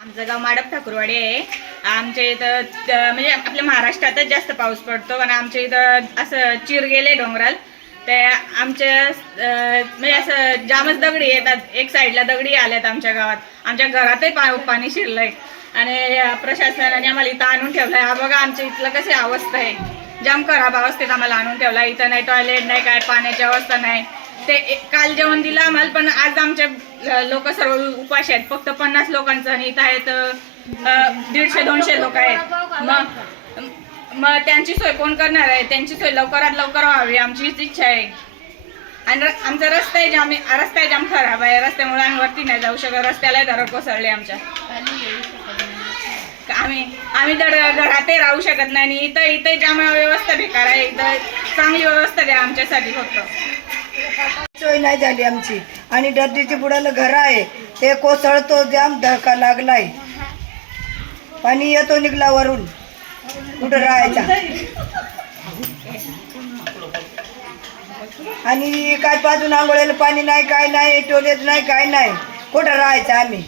आमचं गाव माडप ठाकूरवाडी आहे. आमच्या इथं म्हणजे आपल्या महाराष्ट्रातच जास्त पाऊस पडतो आणि आमच्या इथं असं चिर गेले डोंगराल ते आमच्या म्हणजे असं जामच दगडी येतात. एक साईडला दगडी आल्यात आमच्या गावात. आमच्या घरातही पाणी शिरलंय आणि प्रशासनाने आम्हाला इथं आणून ठेवलंय. हा बघा आमच्या इथलं कशी अवस्था आहे. जाम खराब अवस्थेत आम्हाला आणून ठेवला. इथं नाही टॉयलेट नाही काय पाण्याची अवस्था नाही. ते काल जेवण दिलं आम्हाला पण आज आमचे लोक सर्व उपाशी आहेत. फक्त 50 लोकांचं आणि इथं आहेत 150-200 लोक आहेत. मग त्यांची सोय कोण करणार आहे? त्यांची सोय लवकरात लवकर व्हावी आमची इच्छा आहे. आणि आमचा रस्ता आहे जाम खराब आहे. रस्त्यामुळे आम्ही वरती नाही जाऊ शकत. रस्त्याला दरड कोसळले आमच्या. आम्ही घरातही राहू शकत नाही. आणि इथं जाम व्यवस्था बेकार आहे. इथं चांगली व्यवस्था द्या आमच्यासाठी. फक्त सोय नाही झाली आमची. आणि डर्डीची बुडाला घर आहे ते कोसळतो. जाम धक्का लागलाय. पाणी येतो निघला वरून. कुठं राहायचा? आणि काय पाजून आंघोळ्याला पाणी नाही काय नाही. टॉयलेट नाही काय नाही. कुठं राहायचं आम्ही?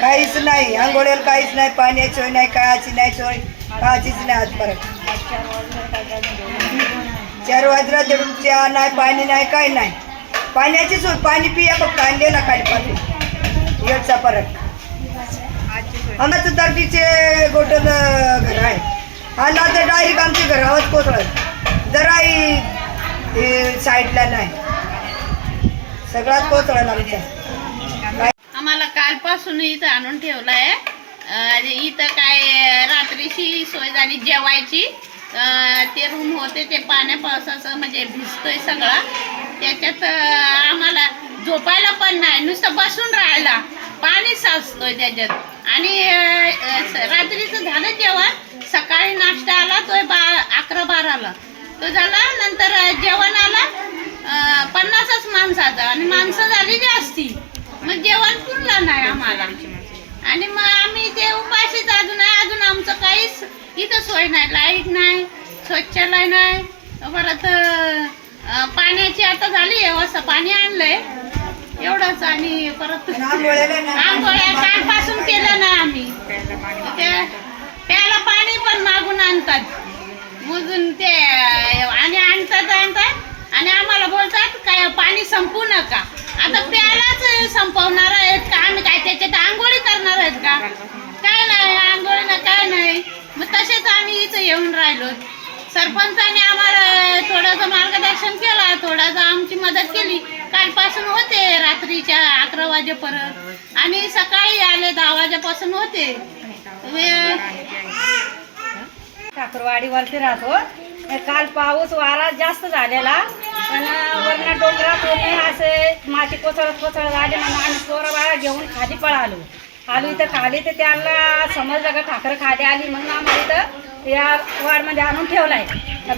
काहीच नाही. आंघोळ्याला काहीच नाही. पाण्याची सोय नाही. कायची नाही सोय. काचीच नाही. आजपर्यंत 4 वाजता देऊन चहा नाही पाणी नाही काय नाही. पाण्याची सोय पाणी पिया फक्त आणलेला खाली पाणी येडचा परत. आमचं दर्दीचे गोटल घर आहे. आला तर डायरेक्ट आमच्या घरावर कोसळत. जराही साईडला नाही. सगळ्यात कोसळत आमच्या. आम्हाला कालपासून इथं आणून ठेवलं आहे. इथं काय रात्रीची सोय झाली जेवायची. ते रूम होते ते पाण्या पावसाचं म्हणजे भिजतोय सगळा. त्याच्यात आम्हाला झोपायला पण नाही. नुसतं बसून राहायला. पाणी साचतोय त्याच्यात. आणि रात्रीचं झालं जेवण. सकाळी नाश्ता आला तो 11-12ला तो झाला. नंतर जेवण आला 50च माणसाचा आणि माणसं झाली जास्ती. मग जेवण पुरलं नाही आम्हाला. आणि मग आम्ही ते उपाशीच अजून आमचं काहीच इथं सोय नाही. लाईट नाही. शौचालय नाही. परत पाण्याची आता झाली व्यवस्था. पाणी आणलंय एवढंच. आणि परत आंघोळ्या कालपासून केलं नाही आम्ही. प्यायला पाणी पण मागून आणतात. मोजून ते आणि आणतात आणि आम्हाला बोलतात काय पाणी संपू नका. आता प्यायलाच संपवणार आहेत का आम्ही? काय त्याच्यात आंघोळी करणार आहेत का? काय नाही. आंघोळी ना काय नाही. मग तसेच आम्ही इथं येऊन राहिलो. सरपंचाने आम्हाला थोडंसं मार्गदर्शन केलं. थोडंसं आमची मदत केली. कालपासून होते रात्रीच्या 11 वाजेपर्यंत आणि सकाळी आले 10 वाजेपासून होते. ठाकूरवाडीवरती राहतो. काल पाऊस वारा जास्त झालेला. पण वरनं डोंगरात असे माती कोसळत आले म्हणून आम्ही पोरं बाळा घेऊन खाली पळालो. इथं खाली तर त्यांना समजलं का ठाकर खाली आली म्हणून आम्हाला इथं या वाडमध्ये आणून ठेवलाय.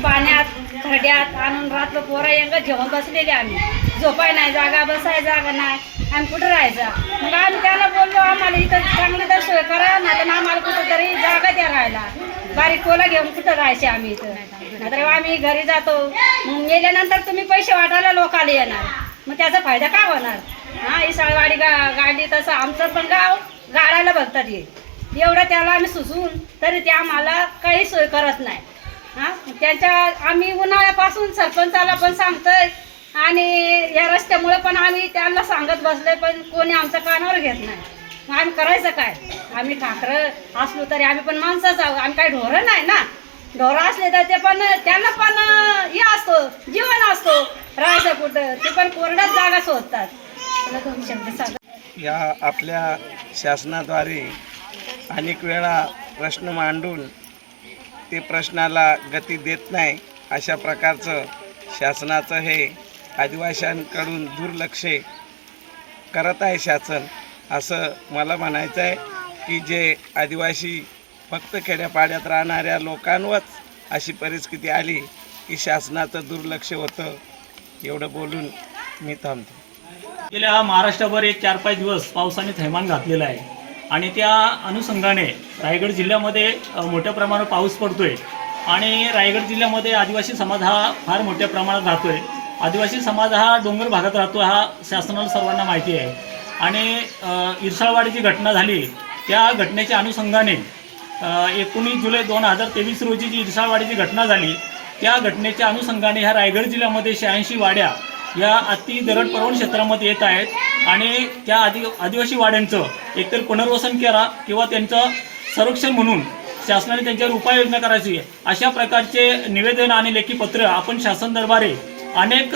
पाण्यात खड्यात आणून रात्र पोरं येंग घेऊन बसलेले. आम्ही झोपाय नाही जागा, बसाय जागा नाही. आम्ही कुठं राहायचा? मग आम्ही त्यांना बोललो आम्हाला इथं चांगली तर सोय करा. नाही तर आम्हाला कुठं तरी जागा द्या राहायला. बारीक कोला घेऊन कुठं राहायचे आम्ही इथं? नाहीतर आम्ही घरी जातो. मग गेल्यानंतर तुम्ही पैसे वाटायला लोकाला येणार. मग त्याचा फायदा काय होणार? हा इसळवाडी गाडी तसं आमचं पण गाव गाडायला बघतात. एवढं त्याला आम्ही सुचवून तरी ते आम्हाला काही सोय करत नाही. त्यांच्या आम्ही उन्हाळ्यापासून सरपंचाला पण सांगतोय आणि या रस्त्यामुळे पण आम्ही त्यांना सांगत बसलोय. पण कोणी आमचं कानावर घेत नाही. मग आम्ही करायचं काय? आम्ही ठाकरं असलो तरी आम्ही पण माणसाच आहोत. आम्ही काही ढोरं नाही ना. ढोरं असले तर ते पण त्यांना पण हे असतो जीवन असतो राहायचं कुठं. ते पण कोरड्याच जागा शोधतात. या आपल्या शासनाद्वारे अनेक वेळा प्रश्न मांडून ते प्रश्नाला गती देत नाही. अशा प्रकारचं शासनाचं हे आदिवासींकडून दुर्लक्ष करत आहे शासन, असं मला म्हणायचं आहे की जे आदिवासी फक्त खेड्यापाड्यात राहणाऱ्या लोकांवरच अशी परिस्थिती आली की शासनाचं दुर्लक्ष होतं. एवढं बोलून मी थांबतो. गेल्या महाराष्ट्रभर एक 4-5 दिवस पावसाने थैमान घातलेलं आहे आणि त्या अनुषंगाने रायगड जिल्ह्यामध्ये मोठ्या प्रमाणावर पाऊस पडतोय आणि रायगड जिल्ह्यामध्ये आदिवासी समाज हा फार मोठ्या प्रमाणात राहतोय. आदिवासी समाज हा डोंगर भागात राहतो, हा शासनाला सर्वांना माहिती आहे. आणि इरसाळवाडी जी घटना झाली त्या घटनेच्या अनुषंगाने 19 जुलै 2023 रोजी जी इरसाळवाडीची घटना झाली त्या घटनेच्या अनुषंगाने ह्या रायगड जिल्ह्यामध्ये 86 वाड्या या अति दरड प्रवण क्षेत्रामध्ये येत आहेत आणि त्या आदिवासी वाड्यांचं एकतर पुनर्वसन करा किंवा त्यांचं संरक्षण म्हणून शासनाने त्यांच्यावर उपाययोजना करायची अशा प्रकारचे निवेदन आणि लेखी पत्र आपण शासन दरबारी अनेक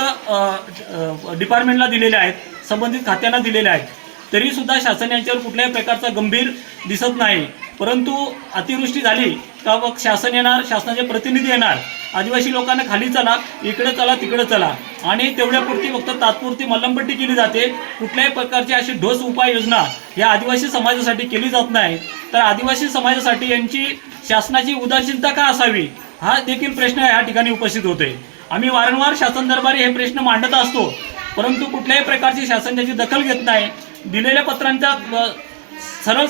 डिपार्टमेंटला दिलेले आहेत, संबंधित खात्यांना दिलेले आहेत. तरीसुद्धा शासन यांच्यावर कुठल्याही प्रकारचा गंभीर दिसत नाही. परंतु अतिवृष्टी झाली का मग शासन येणार, शासनाचे प्रतिनिधी येणार, आदिवासी लोकांना खाली चला, इकडे चला, तिकडे चला आणि तेवढ्यापुरती फक्त तात्पुरती मल्लमपट्टी केली जाते. कुठल्याही प्रकारची अशी ठोस उपाययोजना या आदिवासी समाजासाठी केली जात नाही. तर आदिवासी समाजासाठी यांची शासनाची उदासीनता का असावी हा देखील प्रश्न या ठिकाणी उपस्थित होतोय. आम्ही वारंवार शासन दरबारी हे प्रश्न मांडत असतो, परंतु कुठल्याही प्रकारची शासन त्याची दखल घेत नाही. दिलेल्या पत्रांचा सरळ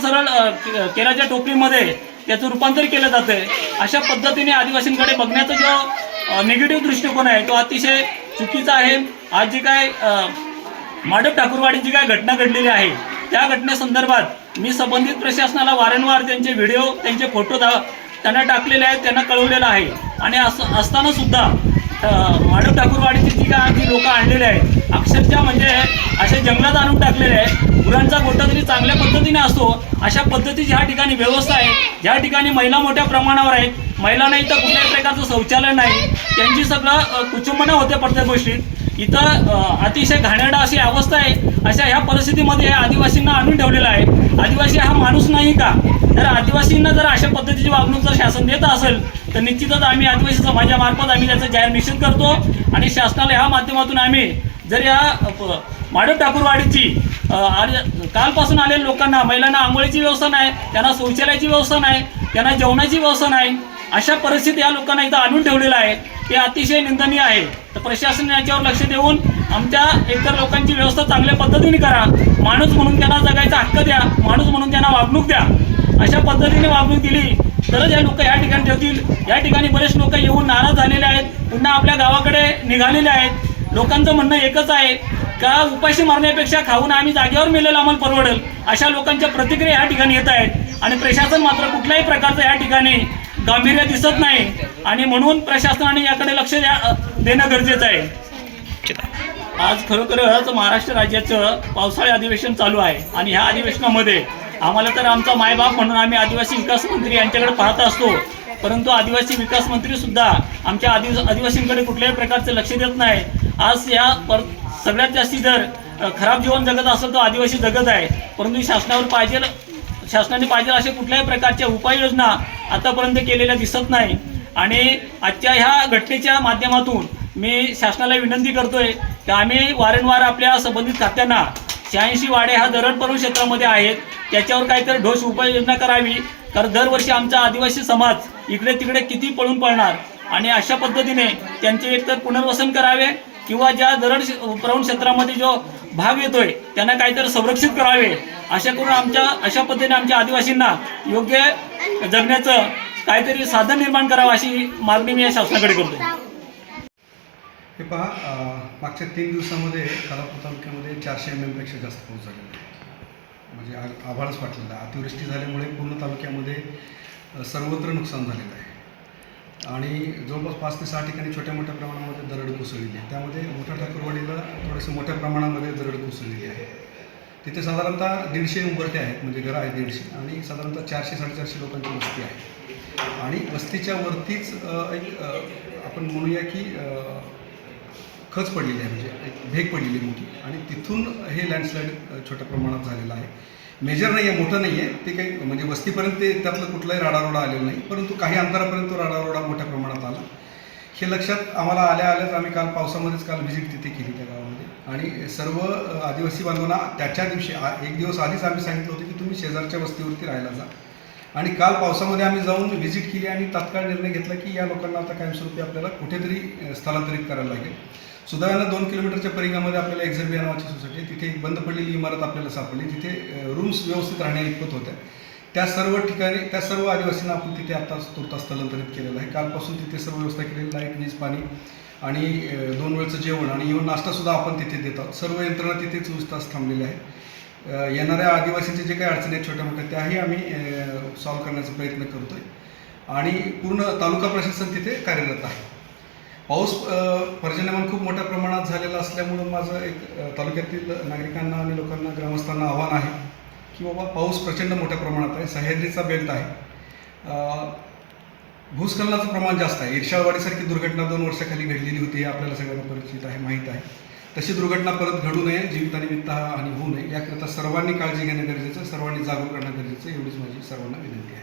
केराच्या टोपलीमध्ये त्याचं रूपांतर केलं जातं. अशा पद्धतीने आदिवासींकडे बघण्याचा जो निगेटिव्ह दृष्टिकोन आहे तो अतिशय चुकीचा आहे. आज जी काय माडप ठाकूरवाडीची काय घटना घडलेली आहे त्या घटनेसंदर्भात मी संबंधित प्रशासनाला वारंवार त्यांचे व्हिडिओ, त्यांचे फोटो त्यांना टाकलेले आहेत, त्यांना कळवलेलं आहे. आणि असं असताना सुद्धा माडप ठाकूरवाडीची जी काय लोक आणलेले आहेत अक्षरशः म्हणजे असे जंगलात आणून टाकलेले आहेत. गुरांचा गोठा जरी चांगल्या पद्धतीने असतो अशा पद्धतीची ह्या ठिकाणी व्यवस्था आहे. ज्या ठिकाणी महिला मोठ्या प्रमाणावर आहेत, महिलांना इथं कुठल्याही प्रकारचं शौचालय नाही, त्यांची सगळं कुचुंबना होते प्रत्येक गोष्टीत. इथं अतिशय घाणेरडा अशी अवस्था आहे. अशा ह्या परिस्थितीमध्ये आदिवासींना आणून ठेवलेला आहे. आदिवासी हा माणूस नाही का? तर आदिवासींना जर अशा पद्धतीची वागणूक जर शासन देत असेल तर निश्चितच आम्ही आदिवासी समाजामार्फत आम्ही त्याचा जाहीर निषेध करतो आणि शासनाला ह्या माध्यमातून आम्ही जर या माडप ठाकूरवाडीची कालपासून आलेल्या लोकांना, महिलांना आंघोळीची व्यवस्था नाही, त्यांना शौचालयाची व्यवस्था नाही, त्यांना जेवणाची व्यवस्था नाही, अशा परिस्थिती या लोकांना इथं आणून ठेवलेलं आहे ते अतिशय निंदनीय आहे. तर प्रशासन याच्यावर लक्ष देऊन आमच्या एकतर लोकांची व्यवस्था चांगल्या पद्धतीने करा. माणूस म्हणून त्यांना जगायचा हक्क द्या, माणूस म्हणून त्यांना वागणूक द्या. अशा पद्धतीने वागणूक दिली तरच या लोक या ठिकाणी ठेवतील. या ठिकाणी बरेच लोक येऊन नाराज झालेले आहेत, पुन्हा आपल्या गावाकडे निघालेले आहेत. लोकांचं म्हणणं एकच आहे का उपाशी मारण्यापेक्षा खाऊन आम्ही जागेवर मेलेलं आम्हाला परवडेल, अशा लोकांच्या प्रतिक्रिया या ठिकाणी येत आहेत. आणि प्रशासन मात्र कुठल्याही प्रकारचं या ठिकाणी गांभीर्य दिसत नाही आणि म्हणून प्रशासनाने याकडे लक्ष देणं गरजेचं आहे. आज खरोखरच महाराष्ट्र राज्याचं पावसाळी अधिवेशन चालू आहे आणि ह्या अधिवेशनामध्ये आम्हाला तर आमचा मायबाप म्हणून आम्ही आदिवासी विकास मंत्री यांच्याकडे पाहत असतो, परंतु आदिवासी विकास मंत्री सुद्धा आमच्या आदिवासींकडे कुठल्याही प्रकारचं लक्ष देत नाही. आज या सगळ्यात जास्ती जर खराब जीवन जगत असेल तो आदिवासी जगत आहे, परंतु शासनाने पाहिजे अशा कुठल्याही प्रकारच्या उपाययोजना आतापर्यंत केलेल्या दिसत नाही. आणि आजच्या ह्या घटनेच्या माध्यमातून मी शासनाला विनंती करतोय की आम्ही वारंवार आपल्या संबंधित खात्यांना 86 वाडे हा दरड प्रवण क्षेत्रामध्ये आहेत, त्याच्यावर काहीतरी ठोस उपाययोजना करावी. कारण दरवर्षी आमचा आदिवासी समाज इकडे तिकडे किती पळून पळणार आणि अशा पद्धतीने त्यांचे एकतर पुनर्वसन करावे किंवा ज्या दरड प्रवण क्षेत्रामध्ये जो भाग येतोय त्यांना काहीतरी संरक्षित करावे. अशा करून अशा पद्धतीने आमच्या आदिवासींना योग्य जगण्याचं काहीतरी साधन निर्माण करावं अशी मागणी मी या शासनाकडे करतो. हे पहा, मागच्या 3 दिवसामध्ये खालापूर तालुक्यामध्ये 400 mm पेक्षा जास्त पाऊस झालेला आहे. म्हणजे आभाळच वाटलेला आहे. अतिवृष्टी झाल्यामुळे पूर्ण तालुक्यामध्ये सर्वत्र नुकसान झालेलं आहे आणि जवळपास 5 ते 6 ठिकाणी छोट्या मोठ्या प्रमाणामध्ये दरड कोसळलेली आहे. त्यामध्ये मोठ्या ठाकूरवाडीला थोडंसं मोठ्या प्रमाणामध्ये दरड कोसळलेली आहे. तिथे साधारणतः 150 उंबरटे आहेत, म्हणजे घरं आहेत 150 आणि साधारणतः 400-450 लोकांची वस्ती आहे. आणि वस्तीच्या वरतीच एक आपण म्हणूया की खच पडलेली आहे, म्हणजे एक भेग पडलेली मोठी आणि तिथून हे लँडस्लाईड छोट्या प्रमाणात झालेलं आहे. मेजर नाही आहे, मोठं नाही आहे ते, काही म्हणजे वस्तीपर्यंत ते त्यातलं कुठलाही राडारोडा आलेला नाही, परंतु काही अंतरापर्यंत तो राडारोडा मोठ्या प्रमाणात आला. हे लक्षात आम्हाला आल्याच आम्ही काल पावसामध्येच व्हिजिट तिथे केली त्या गावामध्ये, आणि सर्व आदिवासी बांधवांना त्याच्या दिवशी एक दिवस आधीच आम्ही सांगितलं होतं की तुम्ही शेजारच्या वस्तीवरती राहायला जा. आणि काल पावसामध्ये आम्ही जाऊन व्हिजिट केली आणि तात्काळ निर्णय घेतला की या लोकांना आता कायमस्वरूपी आपल्याला कुठेतरी स्थलांतरित करायला लागेल. सुदैवानं 2 किलोमीटरच्या परिघामध्ये आपल्याला एक्झर्बिया नावाची सोसायटी आहे, तिथे एक बंद पडलेली इमारत आपल्याला सापडली, तिथे रूम्स व्यवस्थित राहण्याइतपत होत्या. त्या सर्व ठिकाणी त्या सर्व आदिवासींना आपण तिथे आता तुर्तास स्थलांतरित केलेलं आहे. कालपासून तिथे सर्व व्यवस्था केलेली, लाईट, वीज, पाणी आणि 2 वेळचं जेवण आणि इव्हन नाश्तासुद्धा आपण तिथे देत आहोत. सर्व यंत्रणा तिथे 24 तास थांबलेल्या आहे. येणाऱ्या आदिवासींचे जे काही अडचणी आहेत छोट्या मोठ्या त्याही आम्ही सॉल्व्ह करण्याचा प्रयत्न करतो आहे आणि पूर्ण तालुका प्रशासन तिथे कार्यरत आहे. पाऊस पर्जन्यमान खूप मोठ्या प्रमाणात झालेला असल्यामुळं माझं एक तालुक्यातील नागरिकांना आणि लोकांना, ग्रामस्थांना आव्हान आहे की बाबा पाऊस प्रचंड मोठ्या प्रमाणात आहे, सह्याद्रीचा बेल्ट आहे, भूस्खलनाचं प्रमाण जास्त आहे. इर्शाळवाडीसारखी दुर्घटना 2 वर्षाखाली घडलेली होती, हे आपल्याला सगळ्यांना परिचित आहे, माहीत आहे. तशी दुर्घटना परत घडू नये, जीवित आणि हानी होऊ नये याकरिता सर्वांनी काळजी घेणं गरजेचं, सर्वांनी जागरूक राहणं गरजेचं, एवढीच माझी सर्वांना विनंती आहे.